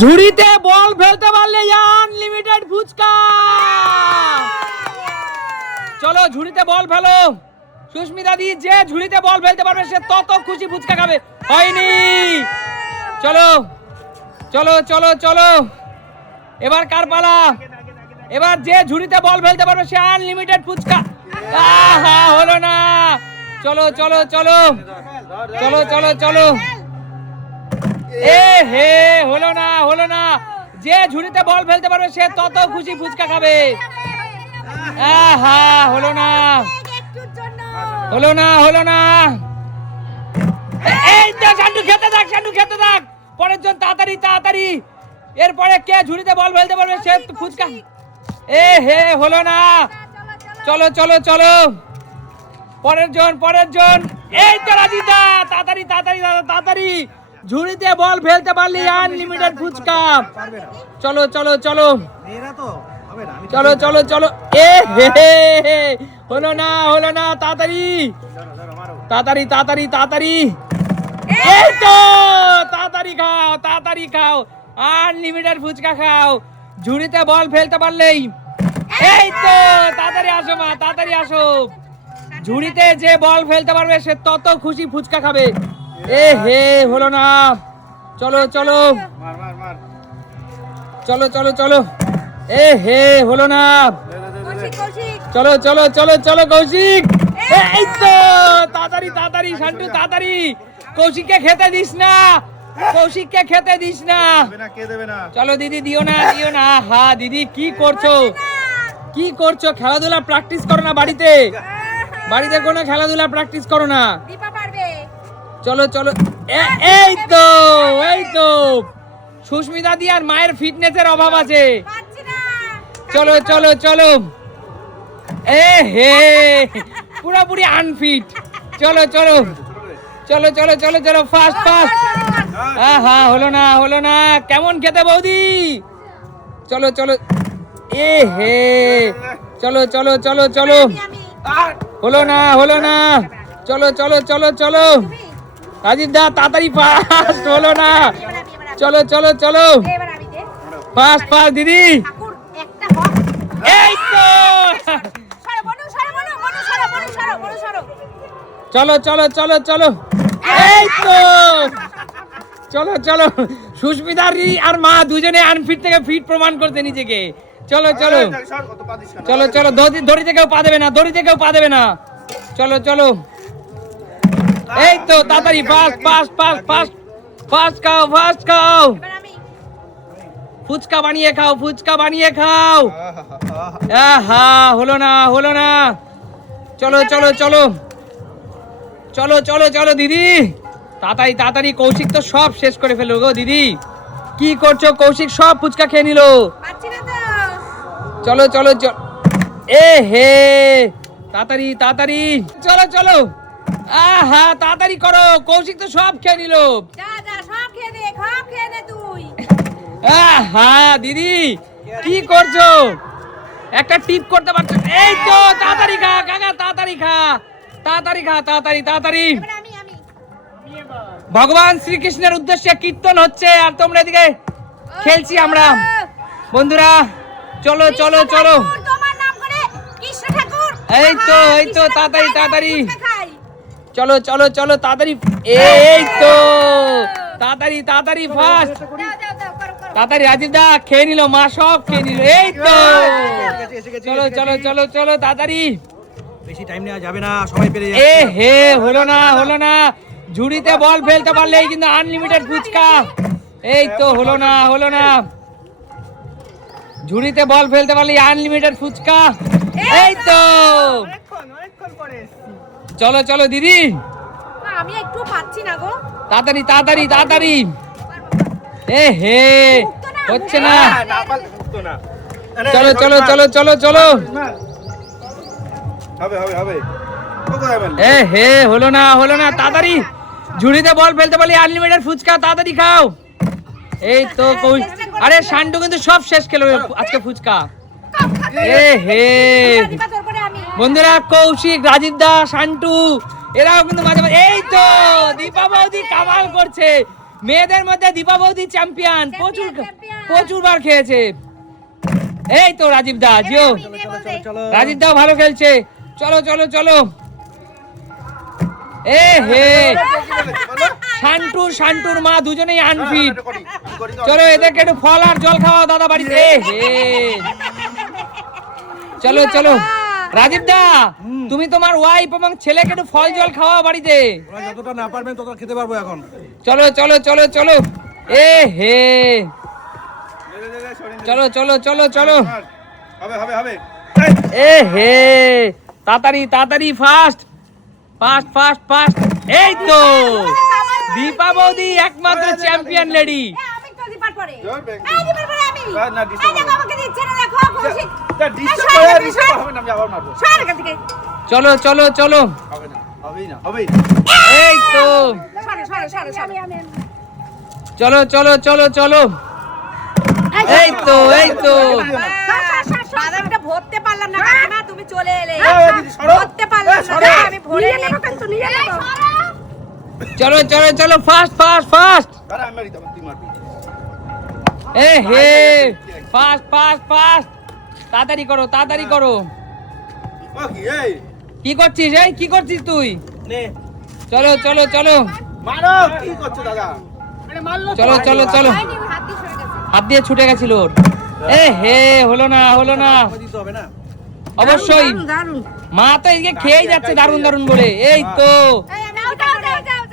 ঝুড়িতে বল ফেলতে পারলে আনলিমিটেড ফুচকা। চলো ঝুড়িতে বল ফেলো। সুস্মিতা দি, যে ঝুড়িতে বল ফেলতে পারবে, সে তত খুশি ফুচকা খাবে। হয়নি। চলো চলো চলো চলো। এবার কার পালা? এবার যে ঝুড়িতে বল ফেলতে পারবে, সে আনলিমিটেড ফুচকা। হলো না। চলো চলো চলো। চলো চলো চলো। এ হে, হলো না হলো না। যে ঝুড়িতে বল ফেলতে পারবে, সে তত খুশি ফুচকা খাবে। আহা, হলো না। হলো না হলো না। এই তো সান্ডু, খেতে থাক, সান্ডু, খেতে থাক। পরের জন তাড়াতাড়ি তাড়াতাড়ি। এরপরে কে ঝুড়িতে বল ফেলতে পারবে, সে ফুচকা এ হে, হলো না। চলো চলো চলো। পরের জন পরের জন। এই তো রাজিদা, তাড়াতাড়ি তাড়াতাড়ি তাড়াতাড়ি। ঝুড়িতে বল ফেলতে পারলি আনলিমিটেড ফুচকা। চলো চলো চলো। চলো চলো চলো। এ হে। হলো না হলো না তাড়াতাড়ি। তাড়াতাড়ি তাড়াতাড়ি তাড়াতাড়ি। এই তো তাড়াতাড়ি খাও তাড়াতাড়ি খাও। আনলিমিটেড ফুচকা খাও। ঝুড়িতে বল ফেলতে পারলেই। এই তো তাড়াতাড়ি আসো মা তাড়াতাড়ি আসো। ঝুড়িতে যে বল ফেলতে পারবে সে তত খুশি ফুচকা খাবে। এ হে, হলো না। চলো চলো। চলো চলো চলো। এ হে, হলো না। চলো চলো চলো চলো, কৌশিক। এই তো, তাড়াতাড়ি তাড়াতাড়ি তাড়াতাড়ি। কৌশিককে খেতে দিস না। কৌশিককে খেতে দিস না। চলো, দিদি, দিও না দিও না। হা দিদি, কি করছ? কি করছ? খেলাধুলা প্র্যাকটিস করো না বাড়িতে। বাড়িতে কোনো খেলাধুলা প্র্যাকটিস করো না। চলো চলো। এই তো এই তো। সুস্মিতা দি আর মায়ের ফিটনেসের অভাব আছে। চলো চলো চলো। এ, হে, পুরোপুরি আনফিট চলো চলো। চলো চলো চলো চলো ফাস্ট ফাস্ট আহা, হলো না হলো না। কেমন খেতে বৌদি? চলো চলো। এ, হে। চলো চলো চলো চলো। হলো না হলো না। চলো চলো চলো চলো। রাজীব দা তাড়াতাড়ি ফাস্ট হলো না। চলো চলো চলো। ফাস্ট ফাস্ট দিদি। এই তো। চলো চলো চলো চলো। এই তো। চলো চলো। সুস্মিতা আর মা দুজনে আনফিট থেকে ফিট প্রমাণ করতে নিজেকে। চলো চলো? চলো চলো দড়ি থেকেও পা দেবে না দড়ি থেকেও পা দেবে না। চলো চলো। এই তো, তাড়াতাড়ি fast fast fast fast fast খাও ফাস্ট খাও। ফুচকা বানিয়ে খাও, ফুচকা বানিয়ে খাও। আহা, হলো না হলো না। চলো চলো চলো। চলো চলো চলো, দিদি। তাড়াতাড়ি তাড়াতাড়ি, কৌশিক তো সব শেষ করে ফেলল গো, দিদি। কি করছ, কৌশিক? সব ফুচকা খেয়ে নিল। চলো চলো চলো। এ হে, তাড়াতাড়ি তাড়াতাড়ি। চলো চলো। আহা তাড়াতাড়ি করো কৌশিক তো সব খেয়ে নিল। যা যা সব খেয়ে দে সব খেয়ে দে তুই। আহা দিদি কি করছ? একটা টিপ করতে পারছ? এই তো তাড়াতাড়ি খা কাকা তাড়াতাড়ি খা তাড়াতাড়ি খা তাড়াতাড়ি তাড়াতাড়ি। ভগবান শ্রীকৃষ্ণের উদ্দেশ্যে কীর্তন হচ্ছে আর তোমরা এদিকে খেলছি আমরা। বন্ধুরা চলো চলো চলো। এই তো, এই তো, তাড়াতাড়ি, তাড়াতাড়ি। চলো চলো চলো তাড়াতাড়ি এই তো তাড়াতাড়ি তাড়াতাড়ি ফাস্ট দাও দাও দাও করো করো তাড়াতাড়ি রাজীব দা খেয়ে নিল মা সব খেয়ে নিল এই তো। চলো চলো চলো চলো তাড়াতাড়ি। বেশি টাইম নেওয়া যাবে না সবাই পেরে যাবে এ হে হলো না হলো না। ঝুড়িতে বল ফেলতে পারলেই কিন্তু আনলিমিটেড ফুচকা। এই তো হলো না হলো না। ঝুড়িতে বল ফেলতে পারলেই আনলিমিটেড ফুচকা। এই তো। চলো চলো দিদি। আমি একটু পাচ্ছি না গো। তাড়াতাড়ি তাড়াতাড়ি তাড়াতাড়ি। এ হে হচ্ছে না। চলো চলো চলো চলো চলো। হবে হবে হবে? এ হে হলো না হলো না তাড়াতাড়ি। ঝুড়িতে বল ফেলতে পারলি আনলিমিটেড ফুচকা তাড়াতাড়ি খাও। এই তো কৌ- আরে শান্টু কিন্তু সব শেষ খেলো আজকে ফুচকা। এ হে। বন্ধুরা কৌশিক রাজীব দা শান্টু এরাও কিন্তু মাঝে মাঝে এই তো দীপা বৌদি কামাল করছে। মেয়েদের মধ্যে দীপা বৌদি চ্যাম্পিয়ন প্রচুর প্রচুর বার খেয়েছে। এই তো রাজীব দা জিও। চলো চলো চলো। রাজীব দাও ভালো খেলছে। চলো চলো চলো। এ হে। শান্টু শান্টুর মা দুজনেই আনফিট চলো এদেরকে একটু ফল আর জল খাওয়া দাদা বাড়িতে। হে। চলো চলো। রাজীব দা তুমি তোমার ওয়াইফ এবং ছেলেকে একটু ফল জল খাওয়া বাড়িতে। ওরা যতটা না পারবেন ততটা খেতে পারব এখন। চলো চলো চলো চলো। এ হে। চলো চলো চলো চলো। হবে হবে হবে। এ হে। তাড়াতাড়ি তাড়াতাড়ি ফাস্ট ফাস্ট ফাস্ট ফাস্ট এই তো। দীপা বৌদি একমাত্র চ্যাম্পিয়ন লেডি এ, আমি তো দীপার পরে এই দীপার পরে আমি। না, না, এই দেখো আমাকে দিচ্ছে না দেখো কৌশিক তা ডিস্টার্ব করে ডিস্টার্ব হবে না আমি আবার মারবো। সর এখান থেকে। চলো চলো চলো। হবে না হবেই না হবেই না। এই তো। সরো সরো সরো সরো। চলো চলো চলো চলো। এই তো এই তো। বাদামটা ভরতে পারলাম না কাকিমা তুমি চলে এলে। এ, দিদি, সরো। ভরতে পারলাম না আমি ভরে নেব কিন্তু নিয়ে নেব। চলো চলো চলো ফাস্ট ফাস্ট ফাস্ট আরে আমি মারি তুই মারবি। এ হে ফাস্ট ফাস্ট ফাস্ট তাড়াতাড়ি করো তাড়াতাড়ি করো। কি করছিস এই? কি করছিস তুই? চলো চলো চলো। মারো! কি করছ দাদা? চলো চলো চলো। হাত দিয়ে ছুটে গেছিল ওর। এ হে হলো না হলো না। দিতে হবে না। অবশ্যই। মা তো এদিকে খেয়েই যাচ্ছে দারুণ দারুণ বলে। এই তো।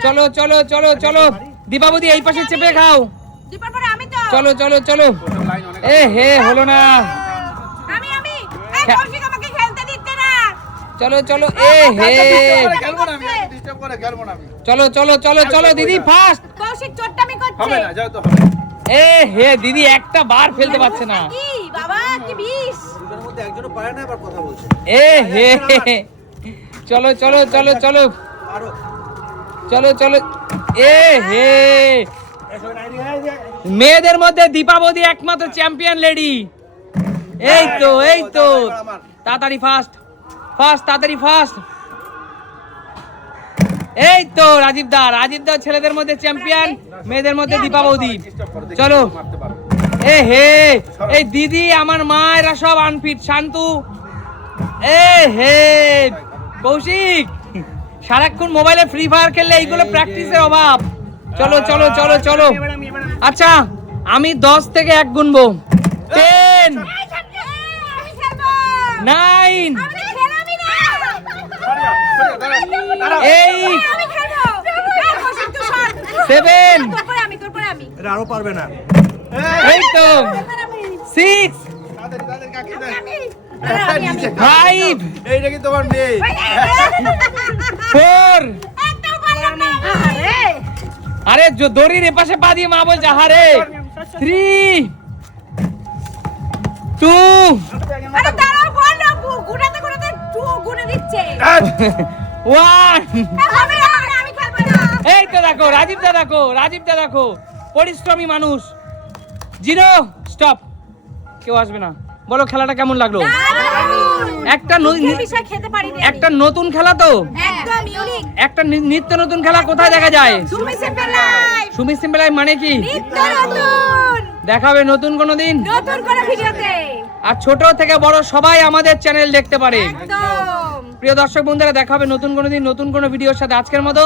চলো চলো চলো চলো। দীপাবতী এই পাশে চেপে খাও। চলো চলো চলো। এ হে হলো না। আমি আমি এই খে- কৌশিক আমাকে খেলতে দিচ্ছে না। চলো চলো এ হে। খেলব না আমি ডিস্টার্ব করে খেলব না আমি। চলো চলো চলো চলো দিদি ফাস্ট কৌশিক চোট্টামি করছে। হবে না যাও তো হবে এ হে দিদি একটা বার ফেলতে পারছে না। কি বাবা কি বিষ। দুজনের মধ্যে একজনও পারে না আবার কথা বলছে। এ হে চলো চলো চলো চলো। চলো চলো। এ হে। মেয়েদের মধ্যে দীপাবতী একমাত্র চ্যাম্পিয়ন লেডি এই তো এই তো। তাড়াতাড়ি ফাস্ট ফাস্ট তাড়াতাড়ি ফাস্ট এই তো, রাজীব দা রাজীব দা ছেলেদের মধ্যে চ্যাম্পিয়ন মেয়েদের মধ্যে দীপা বৌদি চলো। এ হে, এই দিদি, আমার মা, এরা সব আনফিট শান্তু। এ হে, কৌশিক, সারাক্ষণ মোবাইলে ফ্রি ফায়ার খেললে এইগুলো প্র্যাকটিসের অভাব। চলো চলো চলো চলো। আচ্ছা আমি দশ থেকে এক গুনবো। টেন। নাইন। এইট। সেভেন। আরও পারবে না। এই তো। সিক্স। ফাইভ। এইটা কি তোমার মেয়ে? ফোর। আরে দড়ির এপাশে পা দিয়ে মা বলছে হারে থ্রি টু ওয়ান এই তো দেখো রাজীব দা দেখো রাজীব দা দেখো পরিশ্রমী মানুষ। জিরো স্টপ কেউ আসবে না। বলো খেলাটা কেমন লাগল? একটা। একটা নতুন খেলা তো? একদম ইউনিক একটা নিত্য নতুন খেলা কোথায় দেখা যায়? সুমি সিম্পলাই। মানে কি? নিত্য নতুন। দেখাবে নতুন কোনো দিন? নতুন করে ভিডিওতে। আর ছোট থেকে বড় সবাই আমাদের চ্যানেল দেখতে পারে। একদম। প্রিয় দর্শক বন্ধুরা দেখাবে নতুন কোনো দিন নতুন কোনো ভিডিওর সাথে আজকের মতো।